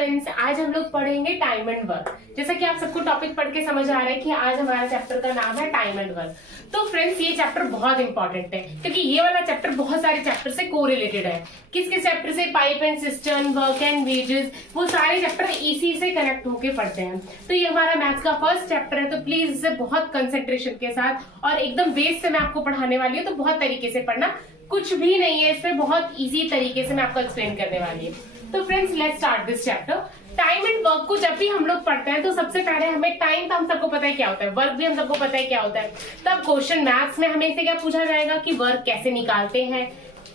Friends, आज हम लोग पढ़ेंगे टाइम एंड वर्क। जैसा कि आप सबको टॉपिक पढ़ के समझ आ रहा है कि आज हमारा चैप्टर का नाम है टाइम एंड वर्क। तो फ्रेंड्स, ये चैप्टर बहुत इंपॉर्टेंट है क्योंकि ये वाला चैप्टर बहुत सारे चैप्टर से कोरिलेटेड है। किस किस चैप्टर से? Pipe and system, work and wages, वो सारे चैप्टर इसी से कनेक्ट होके पढ़ते हैं। तो ये हमारा मैथ्स का फर्स्ट चैप्टर है, तो प्लीज इसे बहुत कंसेंट्रेशन के साथ और एकदम बेस से मैं आपको पढ़ाने वाली हूँ, तो बहुत तरीके से पढ़ना। कुछ भी नहीं है इसमें, बहुत इजी तरीके से मैं आपको एक्सप्लेन करने वाली हूँ। तो friends, let's start this chapter. Time and work को जब भी हम लोग पढ़ते हैं तो सबसे पहले हमें टाइम तो हम सबको पता है क्या होता है, वर्क भी हम सबको पता है क्या होता है। तब क्वेश्चन मैथ्स में हमें से क्या पूछा जाएगा कि वर्क कैसे निकालते हैं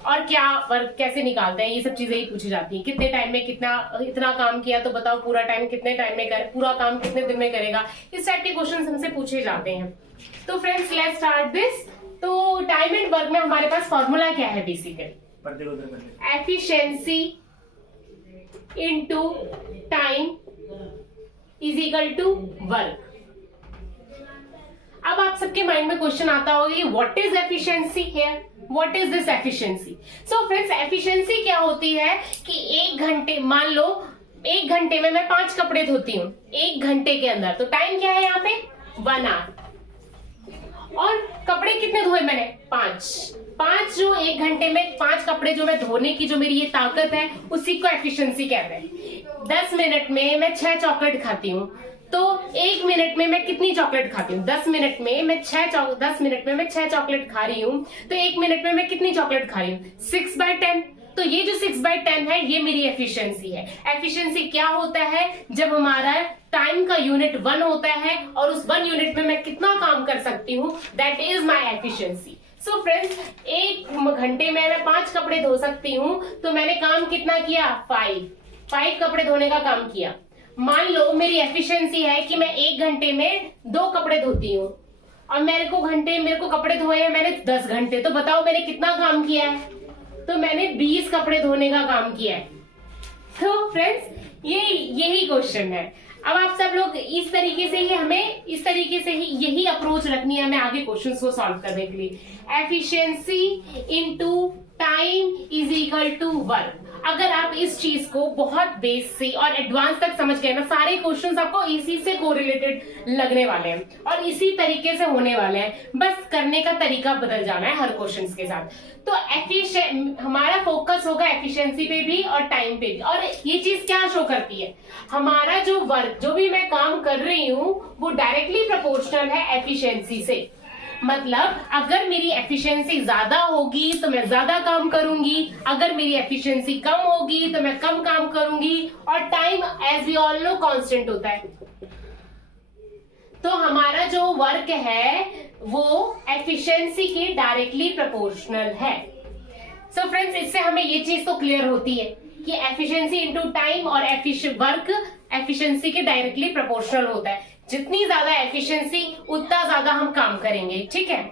और क्या वर्क कैसे निकालते हैं, ये सब चीजें ही पूछी जाती हैं। कितने टाइम में इतना काम किया तो बताओ पूरा टाइम कितने टाइम में कर, पूरा काम कितने दिन में करेगा, इस टाइप के क्वेश्चन हमसे पूछे जाते हैं। तो फ्रेंड्स, लेट्स स्टार्ट दिस। तो टाइम एंड वर्क में हमारे पास फॉर्मूला क्या है? Basically efficiency into time is equal to work. अब आप सबके माइंड में क्वेश्चन आता होगा कि what is efficiency here, what is this efficiency. So friends, efficiency क्या होती है कि 1 घंटे, मान लो 1 घंटे में मैं 5 कपड़े धोती हूँ 1 घंटे के अंदर, तो टाइम क्या है यहाँ पे? 1 आवर। और कपड़े कितने धोए मैंने? 5 जो 1 घंटे में 5 कपड़े जो मैं धोने की जो मेरी ये ताकत है, उसी को एफिशिएंसी कहते हैं। 10 मिनट में मैं 6 चॉकलेट खाती हूँ, तो 1 मिनट में मैं कितनी चॉकलेट खाती हूँ? 10 मिनट में मैं 6 चॉकलेट खा रही हूँ, तो 1 मिनट में मैं कितनी चॉकलेट खा रही हूँ? 6/10। तो ये जो 6/10 है, ये मेरी एफिशिएंसी है। एफिशिएंसी क्या होता है? जब हमारा टाइम का यूनिट 1 होता है और उस 1 यूनिट में मैं कितना काम कर सकती हूँ, that is my efficiency. So friends, 1 घंटे में मैं 5 कपड़े धो सकती हूँ, तो मैंने काम कितना किया? 5 कपड़े धोने का काम किया। मान लो मेरी एफिशिएंसी है कि मैं 1 घंटे में 2 कपड़े धोती हूँ और मेरे को कपड़े धोए हैं मैंने 10 घंटे, तो बताओ मैंने कितना काम किया है? तो मैंने 20 कपड़े धोने का काम किया है। तो फ्रेंड्स, यही क्वेश्चन है। अब आप सब लोग इस तरीके से ही यही अप्रोच रखनी है हमें आगे क्वेश्चंस को सॉल्व करने के लिए। Efficiency into time is equal to work. अगर आप इस चीज को बहुत बेस से और एडवांस तक समझ गए ना, सारे क्वेश्चंस आपको इसी से कोरिलेटेड लगने वाले हैं और इसी तरीके से होने वाले हैं। बस करने का तरीका बदल जाना है हर क्वेश्चंस के साथ। तो हमारा फोकस होगा एफिशिएंसी पे भी और टाइम पे भी। और ये चीज क्या शो करती है? हमारा जो वर्क, जो भी मैं काम कर रही हूँ, वो डायरेक्टली प्रोपोर्शनल है एफिशिएंसी से। मतलब अगर मेरी एफिशिएंसी ज्यादा होगी तो मैं ज्यादा काम करूंगी, अगर मेरी एफिशिएंसी कम होगी तो मैं कम काम करूंगी। और time, as we all know, constant होता है। तो हमारा जो वर्क है वो एफिशिएंसी के डायरेक्टली प्रोपोर्शनल है। सो फ्रेंड्स, इससे हमें ये चीज तो क्लियर होती है कि एफिशिएंसी इनटू टाइम और वर्क एफिशिएंसी के डायरेक्टली प्रोपोर्शनल होता है। जितनी ज्यादा एफिशिएंसी उतना ज्यादा हम काम करेंगे, ठीक है।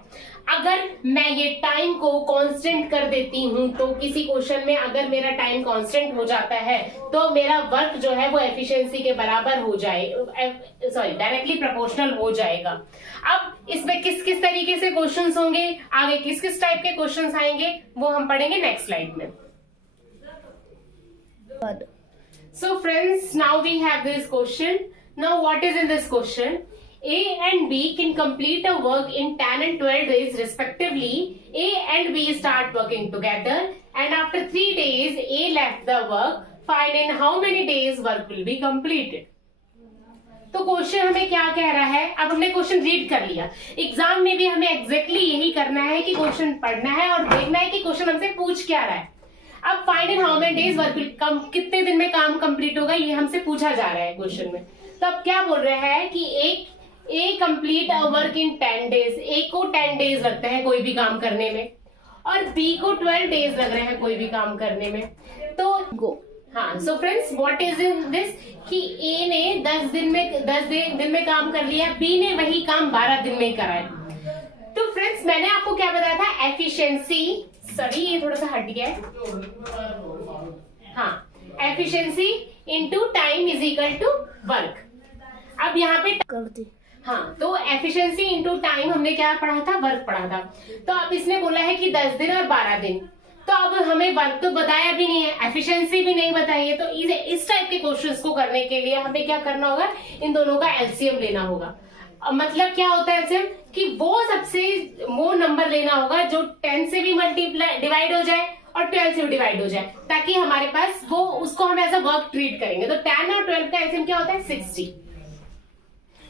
अगर मैं ये टाइम को कांस्टेंट कर देती हूं, तो किसी क्वेश्चन में अगर मेरा टाइम कांस्टेंट हो जाता है तो मेरा वर्क जो है वो एफिशिएंसी के बराबर हो जाए, डायरेक्टली प्रोपोर्शनल हो जाएगा। अब इसमें किस किस तरीके से क्वेश्चंस होंगे, आगे किस किस टाइप के क्वेश्चंस आएंगे, वो हम पढ़ेंगे नेक्स्ट स्लाइड में। So friends, now we have this question. Now what is in this question? A and B can complete a work in 10 and 12 days respectively. A and B start working together and after 3 days A left the work. Find in how many days work will be completed. तो question हमें क्या कह रहा है? अब हमने question read कर लिया। एग्जाम में भी हमें एग्जैक्टली यही करना है कि क्वेश्चन पढ़ना है और देखना है कि क्वेश्चन हमसे पूछ क्या रहा है। अब find in how many days work, कितने दिन में काम कंप्लीट होगा, ये हमसे पूछा जा रहा है क्वेश्चन में। तो अब क्या बोल रहे हैं कि A complete a work in 10 days. A को 10 डेज लगते हैं कोई भी काम करने में और बी को 12 डेज लग रहे हैं कोई भी काम करने में। तो हाँ, so friends, what is in this कि ए ने 10 दिन में काम कर लिया, बी ने वही काम 12 दिन में करा है। तो फ्रेंड्स, मैंने आपको क्या बताया था? एफिशिएंसी, सॉरी ये थोड़ा सा हट गया है, हाँ, efficiency into time is equal to work. अब यहाँ पे हाँ, तो एफिशिएंसी इनटू टाइम हमने क्या पढ़ा था? वर्क पढ़ा था। तो अब इसने बोला है कि 10 दिन और 12 दिन, तो अब हमें वर्क तो बताया भी नहीं है, एफिशिएंसी भी नहीं बताई है, तो इस टाइप के क्वेश्चंस को करने के लिए हमें क्या करना होगा, इन दोनों का एलसीएम लेना होगा। मतलब क्या होता है एलसीएम, कि वो नंबर लेना होगा जो 10 से भी डिवाइड हो जाए और 12 से भी डिवाइड हो जाए, ताकि हमारे पास उसको हम ऐसा वर्क ट्रीट करेंगे। तो 10 और 12 का एलसीएम क्या होता है, 60।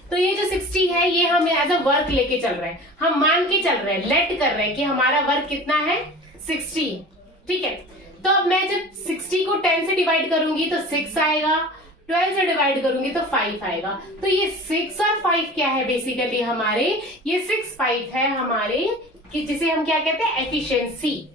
तो ये जो 60 है ये हम एज अ वर्क लेके चल रहे हैं, हम मान के चल रहे हैं, लेट कर रहे हैं कि हमारा वर्क कितना है, 60। ठीक है, तो अब मैं जब 60 को 10 से डिवाइड करूंगी तो 6 आएगा, 12 से डिवाइड करूंगी तो 5 आएगा। तो ये 6 और 5 क्या है बेसिकली हमारे, ये 6, 5 है हमारे, कि जिसे हम क्या कहते हैं, एफिशिएंसी,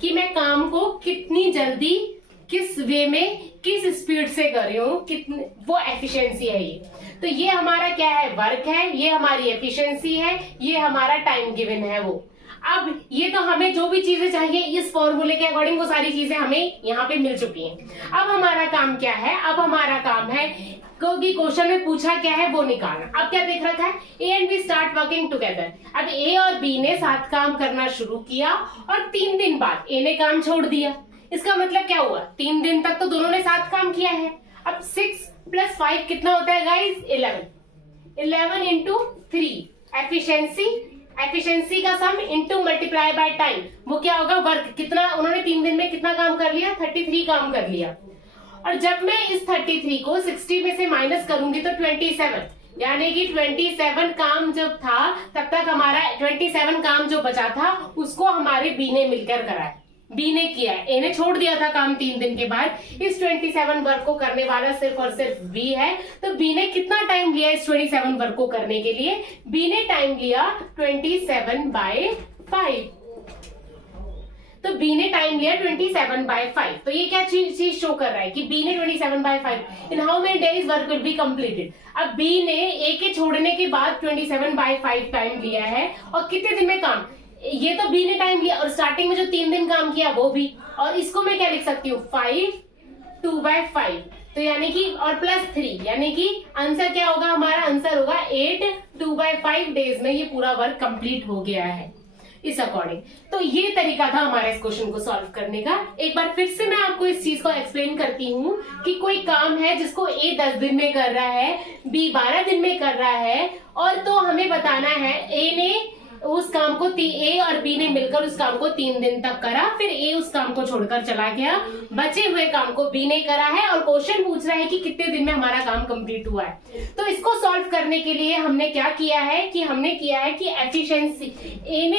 कि मैं काम को कितनी जल्दी, किस वे में, किस स्पीड से कर रही हूं, कितने, वो एफिशिएंसी है ये। तो ये हमारा क्या है, वर्क है, ये हमारी एफिशिएंसी है, ये हमारा टाइम गिवन है वो। अब ये तो हमें जो भी चीजें चाहिए इस फॉर्मूले के अकॉर्डिंग वो सारी चीजें हमें यहाँ पे मिल चुकी हैं। अब हमारा काम क्या है, अब हमारा काम है क्योंकि क्वेश्चन में पूछा क्या है वो निकालना। अब क्या देख रखा है, A and B start working together. अब ए और बी ने साथ काम करना शुरू किया और 3 दिन बाद ए ने काम छोड़ दिया। इसका मतलब क्या हुआ, 3 दिन तक तो दोनों ने साथ काम किया है। अब 6 + 5 कितना होता है गाइस, 11 इंटू 3 एफिशिएंसी का सम इंटू मल्टीप्लाई बाय टाइम, वो क्या होगा, वर्क कितना उन्होंने 3 दिन में कितना काम कर लिया, 33 काम कर लिया। और जब मैं इस 33 को 60 में से माइनस करूंगी तो 27, यानी कि 27 काम जब था तब तक हमारा 27 काम जो बचा था उसको हमारे बी ने मिलकर कराया, बी ने किया, ए ने छोड़ दिया था काम 3 दिन के बाद। इस 27 वर्क को करने वाला सिर्फ और सिर्फ बी है। तो बी ने कितना टाइम लिया इस 27 वर्क को करने के लिए, बी ने टाइम लिया 27/5। तो बी ने टाइम लिया 27/5। तो ये क्या चीज शो कर रहा है कि बी ने 27/5 in how many days work will be completed. अब बी ने ए के छोड़ने के बाद 27/5 टाइम लिया है और कितने दिन में काम, ये तो बी ने टाइम लिया और स्टार्टिंग में जो 3 दिन काम किया वो भी, और इसको मैं क्या लिख सकती हूँ, 5 2/5। तो यानी कि और +3, यानी कि आंसर क्या होगा, हमारा आंसर होगा 8 2/5 डेज में ये पूरा वर्क कंप्लीट हो गया है इस अकॉर्डिंग। तो ये तरीका था हमारे इस क्वेश्चन को सॉल्व करने का। एक बार फिर से मैं आपको इस चीज को एक्सप्लेन करती हूँ कि कोई काम है जिसको ए 10 दिन में कर रहा है, बी 12 दिन में कर रहा है, और तो हमें बताना है ए ने उस काम को ए और बी ने मिलकर उस काम को 3 दिन तक करा, फिर ए उस काम को छोड़कर चला गया, बचे हुए काम को बी ने करा है और क्वेश्चन पूछ रहा है कि कितने दिन में हमारा काम कंप्लीट हुआ है। तो इसको सॉल्व करने के लिए हमने क्या किया है कि एफिशिएंसी, ए ने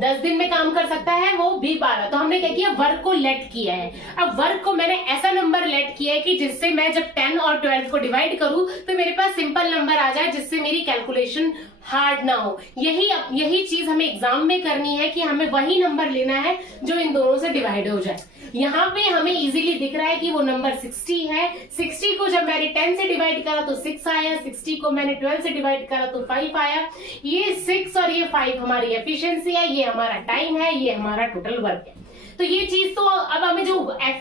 10 दिन में काम कर सकता है, वो बी 12। तो हमने क्या किया, वर्क को लेट किया है। अब वर्क को मैंने ऐसा नंबर लेट किया है कि जिससे मैं जब 10 और 12 को डिवाइड करूं तो मेरे पास सिंपल नंबर आ जाए, जिससे मेरी कैलकुलेशन हार्ड ना हो। यही चीज हमें एग्जाम में करनी है कि हमें वही नंबर लेना है जो इन दोनों से डिवाइड हो जाए। यहाँ पे हमें इजीली दिख रहा है कि वो नंबर 60 है। 60 को जब मैंने 10 से डिवाइड करा तो 6 आया, 60 को मैंने 12 से डिवाइड करा तो 5 आया। ये 6 और ये 5 हमारी एफिशिएंसी है, ये हमारा टाइम है, ये हमारा टोटल वर्क है। तो ये चीज तो अब हमें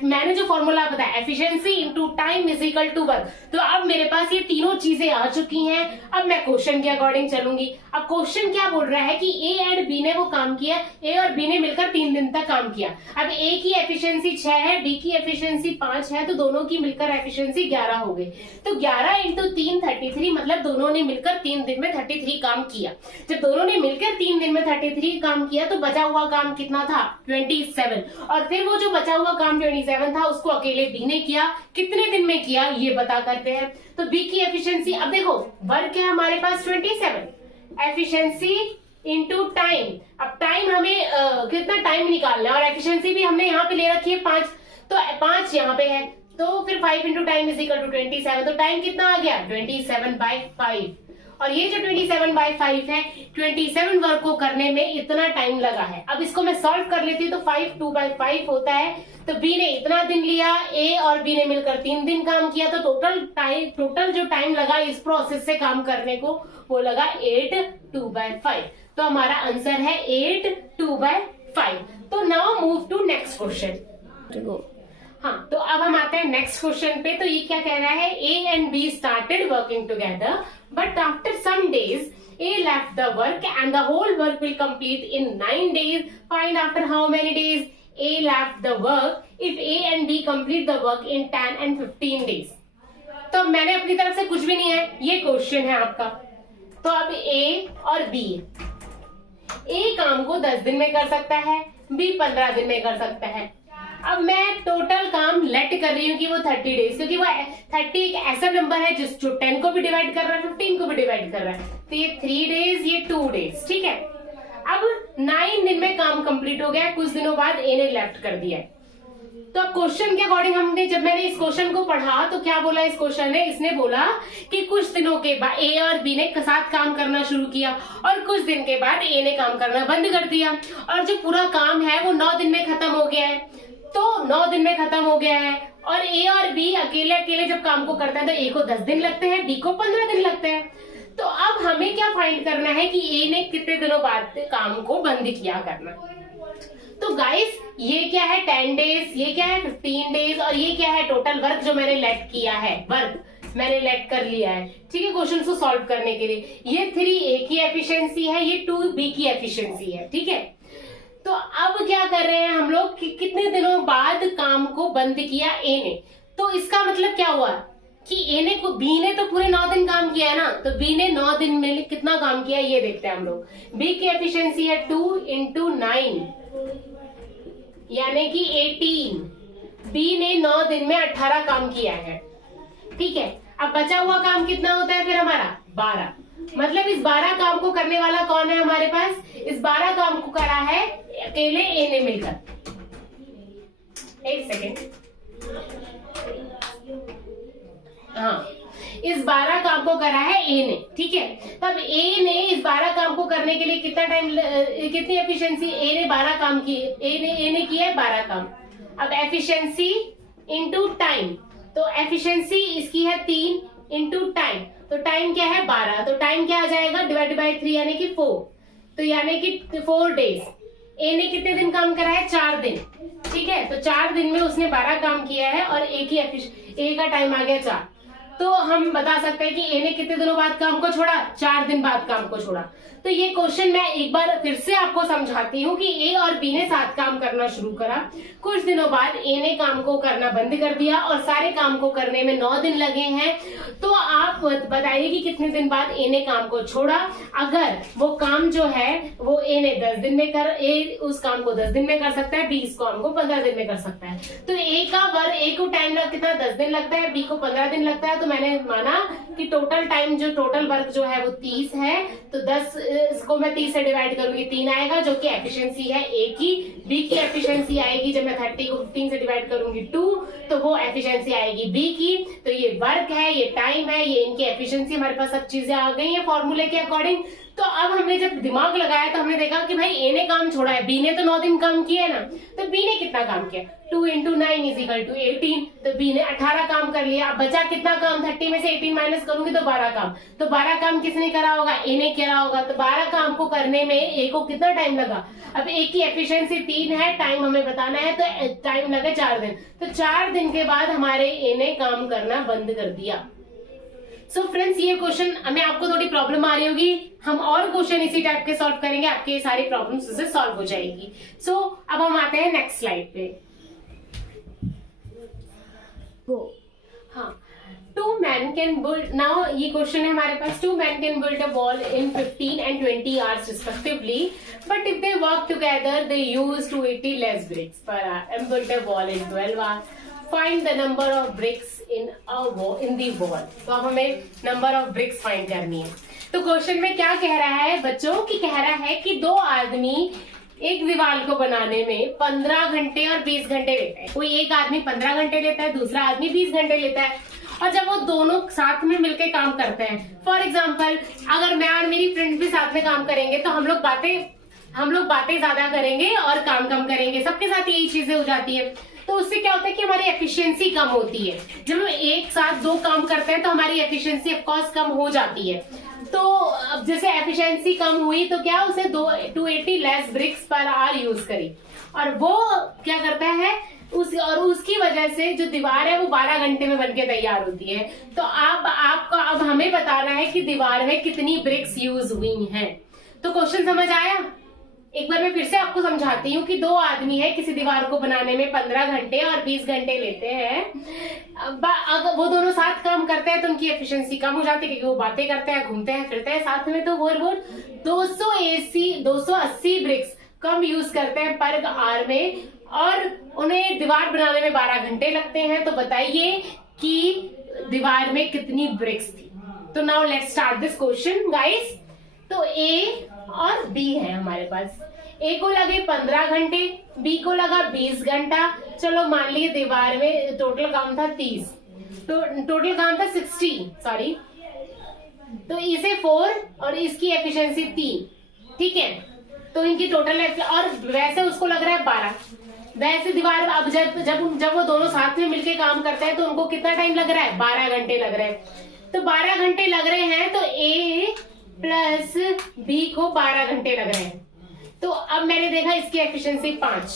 मैंने जो फॉर्मूला बताया, efficiency into time is equal to work, तो अब मेरे पास ये तीनों चीजें आ चुकी हैं। अब मैं क्वेश्चन के अकॉर्डिंग चलूंगी। अब क्वेश्चन क्या बोल रहा है कि ए एंड बी ने वो काम किया, ए और बी ने मिलकर 3 दिन तक काम किया। अब ए की एफिशिएंसी 6 है, बी की एफिशिएंसी 5 है, तो दोनों की मिलकर एफिशिएंसी 11 हो गई। तो 11 × 3 33, मतलब दोनों ने मिलकर 3 दिन में 33 काम किया। जब दोनों ने मिलकर 3 दिन में 33 काम किया तो बचा हुआ काम कितना था, 27। और फिर वो जो बचा हुआ काम 27 था उसको अकेले बी ने किया। कितने दिन में किया ये बता करते हैं। तो बी की एफिशिएंसी, अब देखो वर्क है हमारे पास 27, एफिशिएंसी इनटू टाइम। अब टाइम हमें कितना टाइम निकालना है, और एफिशिएंसी भी हमने यहाँ पे ले रखी है 5, तो 5 यहाँ पे है, तो फिर 5 × टाइम इज इक्वल टू 27। तो टाइम कितना आ गया, 27/5। और ये जो 27/5 है, 27 वर्क को करने में इतना टाइम लगा है। अब इसको मैं सॉल्व कर लेती हूँ तो 5 2/5 होता है। तो बी ने इतना दिन लिया, ए और बी ने मिलकर 3 दिन काम किया, तो टोटल जो टाइम लगा इस प्रोसेस से काम करने को वो लगा 8 2/5। तो हमारा आंसर है 8 2/5। तो now move to next question. हाँ, तो अब हम आते हैं नेक्स्ट क्वेश्चन पे। तो ये क्या कह रहा है, A and B started working together but after some days A left the work and the whole work will complete in 9 days. Find after how many days A left the work if A and B complete the work in 10 and 15 days. तो मैंने अपनी तरफ से कुछ भी नहीं है, ये क्वेश्चन है आपका। तो अब A और B, A काम को 10 दिन में कर सकता है, B 15 दिन में कर सकता है। अब मैं टोटल काम लेट कर रही हूँ कि वो 30 डेज, क्योंकि वो 30 एक ऐसा नंबर है जो 10 को भी डिवाइड कर रहा है, 15 को भी डिवाइड कर रहा है। तो ये 3 डेज, ये 2 डेज, ठीक है। अब 9 दिन में काम कंप्लीट हो गया, कुछ दिनों बाद ए ने लेफ्ट कर दिया है। तो अब क्वेश्चन के अकॉर्डिंग हमने, जब मैंने इस क्वेश्चन को पढ़ा तो क्या बोला इस क्वेश्चन ने, इसने बोला कि कुछ दिनों के बाद ए और बी ने साथ काम करना शुरू किया और कुछ दिन के बाद ए ने काम करना बंद कर दिया, और जो पूरा काम है वो 9 दिन में खत्म हो गया है। तो 9 दिन में खत्म हो गया है, और ए और बी अकेले अकेले जब काम को करते हैं तो ए को 10 दिन लगते हैं, बी को 15 दिन लगते हैं। तो अब हमें क्या फाइंड करना है कि ए ने कितने दिनों बाद काम को बंद किया करना। तो गाइस ये क्या है 10 डेज, ये क्या है 15 डेज, और ये क्या है टोटल वर्क जो मैंने लेट किया है, वर्क मैंने लेट कर लिया है, ठीक है, क्वेश्चन को सॉल्व करने के लिए। ये 3 ए की एफिशिएंसी है, ये 2 बी की एफिशिएंसी है, ठीक है। तो अब क्या कर रहे हैं हम लोग कि कितने दिनों बाद काम को बंद किया ए ने। तो इसका मतलब क्या हुआ कि बी ने तो पूरे 9 दिन काम किया है ना, तो बी ने 9 दिन में कितना काम किया ये देखते हैं हम लोग। बी की एफिशिएंसी है 2 × 9 यानी कि 18। बी ने 9 दिन में 18 काम किया है, ठीक है। अब बचा हुआ काम कितना होता है फिर हमारा 12। मतलब इस 12 काम को करने वाला कौन है हमारे पास, इस 12 काम को करा है अकेले ए ने मिलकर। एक सेकेंड, हाँ, इस 12 काम को करा है ए ने, ठीक है। तब ए ने इस 12 काम को करने के लिए कितना टाइम, कितनी एफिशिएंसी, ए ने 12 काम किए, ए ने किया है 12 काम। अब एफिशिएंसी इनटू टाइम, तो एफिशिएंसी इसकी है 3 × टाइम, तो टाइम क्या है 12, तो टाइम क्या आ जाएगा डिवाइड बाय 3 यानी कि 4, तो यानी कि 4 डेज। ए ने कितने दिन काम करा है 4 दिन, ठीक है। तो 4 दिन में उसने 12 काम किया है और ए का टाइम आ गया 4। तो हम बता सकते हैं कि ए ने कितने दिनों बाद काम को छोड़ा, 4 दिन बाद काम को छोड़ा। तो ये क्वेश्चन मैं एक बार फिर से आपको समझाती हूँ कि ए और बी ने साथ काम करना शुरू करा, कुछ दिनों बाद ए ने काम को करना बंद कर दिया और सारे काम को करने में 9 दिन लगे हैं। तो आप बताइए कि कितने दिन बाद ए ने काम को छोड़ा। अगर वो काम जो है वो ए ने 10 दिन में उस काम को 10 दिन में कर सकता है, बी इस काम को 15 दिन में कर सकता है। तो ए को टाइम कितना 10 दिन लगता है, बी को 15 दिन लगता है। तो मैंने माना कि टोटल टाइम जो टोटल वर्क जो है वो 30 है, तो 10 इसको मैं 30 से डिवाइड करूंगी 3 आएगा, जो कि एफिशिएंसी है ए की। बी की एफिशिएंसी आएगी, जब मैं 30 को 15 से डिवाइड करूंगी 2, तो वो एफिशिएंसी आएगी बी की। तो ये वर्क है, ये टाइम है, ये इनकी एफिशिएंसी, हमारे पास सब चीजें आ गई हैं फॉर्मूले के अकॉर्डिंग। तो अब हमने जब दिमाग लगाया तो हमने देखा कि भाई ए ने काम छोड़ा है, बी ने तो 9 दिन काम किया है ना, तो बी ने कितना काम किया 2 × 9 = 18, तो बी ने 18 काम कर लिया। अब बचा कितना काम, 30 में से 18 माइनस करूंगी तो 12 काम। तो 12 काम किसने करा होगा, ए ने करा होगा। तो 12 काम को करने में ए को कितना टाइम लगा। अब ए की एफिशिएंसी 3 है, टाइम हमें बताना है, तो टाइम लगे 4 दिन। तो 4 दिन के बाद हमारे ए ने काम करना बंद कर दिया। सो फ्रेंड्स, ये क्वेश्चन में आपको थोड़ी प्रॉब्लम आ रही होगी, हम और क्वेश्चन इसी टाइप के सॉल्व करेंगे, आपके सारी प्रॉब्लम्स उससे सॉल्व हो जाएगी। सो अब हम आते हैं नेक्स्ट स्लाइड पे। हाँ, 2 men can build, now ये क्वेश्चन है हमारे पास, 2 men can build a wall in 15 and 20 hours respectively, but if they work together they use 280 less bricks per hour and build a wall in 12 hours. Find the number of bricks in the wall. तो अब हमें number of BRICS find करनी है। तो question में क्या कह रहा है बच्चों, कि कह रहा है कि 2 आदमी एक दीवार को बनाने में 15 घंटे और 20 घंटे लेता है। कोई एक आदमी 15 घंटे लेता है, दूसरा आदमी 20 घंटे लेता है। और जब वो दोनों साथ में मिलकर काम करते हैं, फॉर एग्जाम्पल अगर मैं और मेरी फ्रेंड भी साथ में काम करेंगे तो हम लोग बातें ज्यादा करेंगे और काम कम करेंगे, सबके साथ यही चीजें हो जाती है। तो उससे क्या होता है कि हमारी एफिशिएंसी कम होती है। जब हम एक साथ 2 काम करते हैं तो हमारी एफिशिएंसी ऑफ कोर्स कम हो जाती है। तो अब जैसे एफिशिएंसी कम हुई तो क्या उसे 280 less bricks per hour use करी, और वो क्या करता है उसकी वजह वजह से जो दीवार है वो 12 घंटे में बनके तैयार होती है। तो अब हमें बताना है कि दीवार में कितनी ब्रिक्स यूज हुई हैं। तो क्वेश्चन समझ आया? एक बार मैं फिर से आपको समझाती हूँ कि दो आदमी है, किसी दीवार को बनाने में 15 घंटे और 20 घंटे लेते हैं। अगर वो दोनों साथ काम करते हैं तो उनकी एफिशिएंसी कम हो जाती है, क्योंकि वो बातें करते हैं, घूमते हैं, फिरते हैं साथ में। तो वो 280 ब्रिक्स कम यूज करते हैं पर आवर में, और उन्हें दीवार बनाने में 12 घंटे लगते हैं। तो बताइए कि दीवार में कितनी ब्रिक्स थी। तो now let's start this question guys. तो ए और बी है हमारे पास। ए को लगे 15 घंटे, बी को लगा 20 घंटा। चलो मान लिए दीवार में टोटल काम था 30, तो टोटल काम था 60, सॉरी। तो इसे 4 और इसकी एफिशिएंसी 3, ठीक है। तो इनकी टोटल, और वैसे उसको लग रहा है 12। वैसे दीवार अब जब वो दोनों साथ में मिलके काम करते हैं तो उनको कितना टाइम लग रहा है? 12 घंटे लग रहे हैं। तो 12 घंटे लग रहे हैं तो ए प्लस बी को 12 घंटे लग रहे हैं। तो अब मैंने देखा इसकी एफिशिएंसी 5,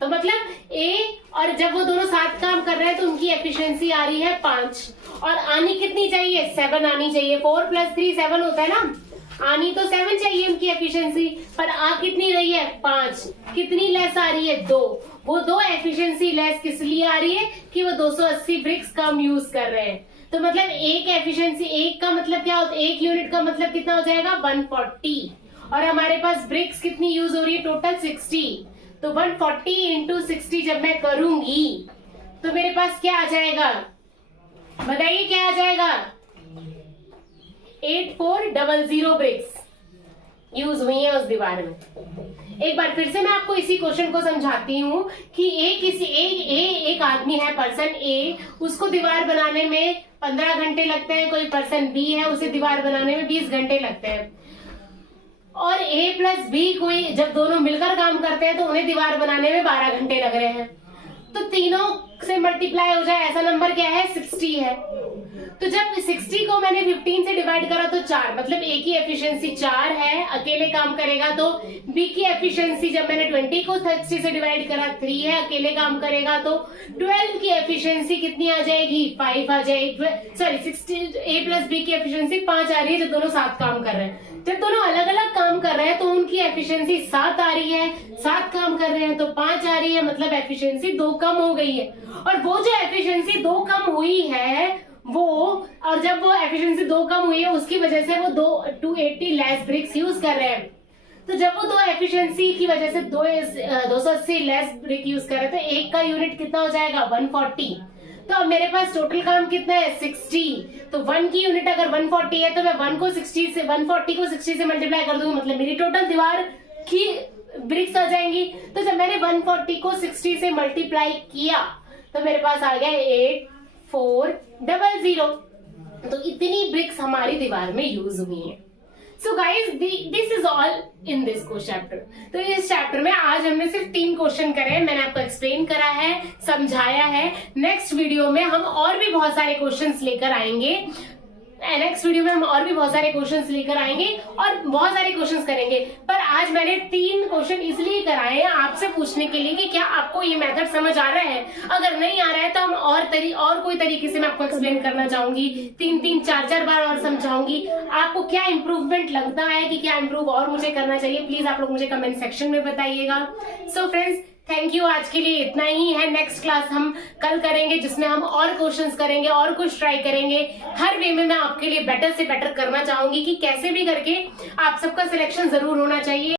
तो मतलब ए, और जब वो दोनों साथ काम कर रहे हैं तो उनकी एफिशिएंसी आ रही है 5, और आनी कितनी चाहिए? 7 आनी चाहिए। 4 + 3 7 होता है ना, आनी तो 7 चाहिए उनकी एफिशिएंसी, पर आ कितनी रही है? 5। कितनी लेस आ रही है? 2। वो 2 एफिशिएंसी लेस किस लिए आ रही है? कि वो 280 ब्रिक्स कम यूज कर रहे हैं। तो मतलब एक एफिशिएंसी, एक का मतलब क्या होता है? एक यूनिट का मतलब कितना हो जाएगा? 140। और हमारे पास ब्रिक्स कितनी यूज हो रही है? टोटल 60। तो 140 × 60 जब मैं करूंगी तो मेरे पास क्या आ जाएगा? बताइए क्या आ जाएगा? 8400 ब्रिक्स यूज हुई है उस दीवार में। एक बार फिर से मैं आपको इसी क्वेश्चन को समझाती हूँ कि एक आदमी है, पर्सन ए, उसको दीवार बनाने में 15 घंटे लगते हैं। कोई पर्सन बी है, उसे दीवार बनाने में 20 घंटे लगते हैं। और ए प्लस बी कोई जब दोनों मिलकर काम करते हैं तो उन्हें दीवार बनाने में 12 घंटे लग रहे हैं। तो तीनों से मल्टीप्लाई हो जाए, ऐसा नंबर क्या है? 60 है। तो जब 60 को मैंने 15 से डिवाइड करा तो 4, मतलब ए की एफिशिएंसी 4 है, अकेले काम करेगा। तो बी की एफिशिएंसी जब मैंने 20 को 60 से डिवाइड करा 3 है, अकेले काम करेगा। तो 12 की एफिशिएंसी कितनी आ जाएगी? 5 आ जाएगी। सॉरी, 60 ए प्लस बी की एफिशिएंसी 5 आ रही है जब दोनों साथ काम कर रहे हैं। जब दोनों अलग अलग काम कर रहे हैं तो उनकी एफिशिएंसी 7 आ रही है। साथ काम कर रहे हैं तो 5 आ रही है, मतलब एफिशिएंसी 2 कम हो गई है। और वो जो एफिशिएंसी 2 कम हुई है और जब वो एफिशिएंसी 2 कम हुई है उसकी वजह से वो 280 लेस ब्रिक्स यूज कर रहे हैं। तो जब वो 2 एफिशिएंसी की वजह से 280 लेस ब्रिक यूज कर रहे थे, एक का यूनिट कितना हो जाएगा? 140। तो अब मेरे पास टोटल काम कितना है? 60। तो 1 की यूनिट अगर 140 है तो मैं 140 को 60 से मल्टीप्लाई कर दूंगी, मतलब मेरी टोटल दीवार की ब्रिक्स आ जाएंगी। तो जब मैंने 140 को 60 से मल्टीप्लाई किया तो मेरे पास आ गया 8400। तो इतनी ब्रिक्स हमारी दीवार में यूज हुई है। So guys, this is all in this chapter. तो इस चैप्टर में आज हमने सिर्फ 3 क्वेश्चन करे हैं, मैंने आपको एक्सप्लेन करा है, समझाया है। नेक्स्ट वीडियो में हम और भी बहुत सारे क्वेश्चंस लेकर आएंगे और बहुत सारे क्वेश्चंस करेंगे। पर आज मैंने 3 क्वेश्चन इसलिए कराए हैं आपसे पूछने के लिए कि क्या आपको ये मेथड समझ आ रहा है। अगर नहीं आ रहा है तो हम और कोई तरीके से मैं आपको एक्सप्लेन करना चाहूंगी, 3-3 4-4 बार और समझाऊंगी। आपको क्या इंप्रूवमेंट लगता है कि क्या इंप्रूव और मुझे करना चाहिए, प्लीज आप लोग मुझे कमेंट सेक्शन में बताइएगा। So friends, thank you. आज के लिए इतना ही है। नेक्स्ट क्लास हम कल करेंगे जिसमें हम और क्वेश्चंस करेंगे और कुछ ट्राई करेंगे। हर वे में मैं आपके लिए बेटर से बेटर करना चाहूंगी कि कैसे भी करके आप सबका सिलेक्शन जरूर होना चाहिए।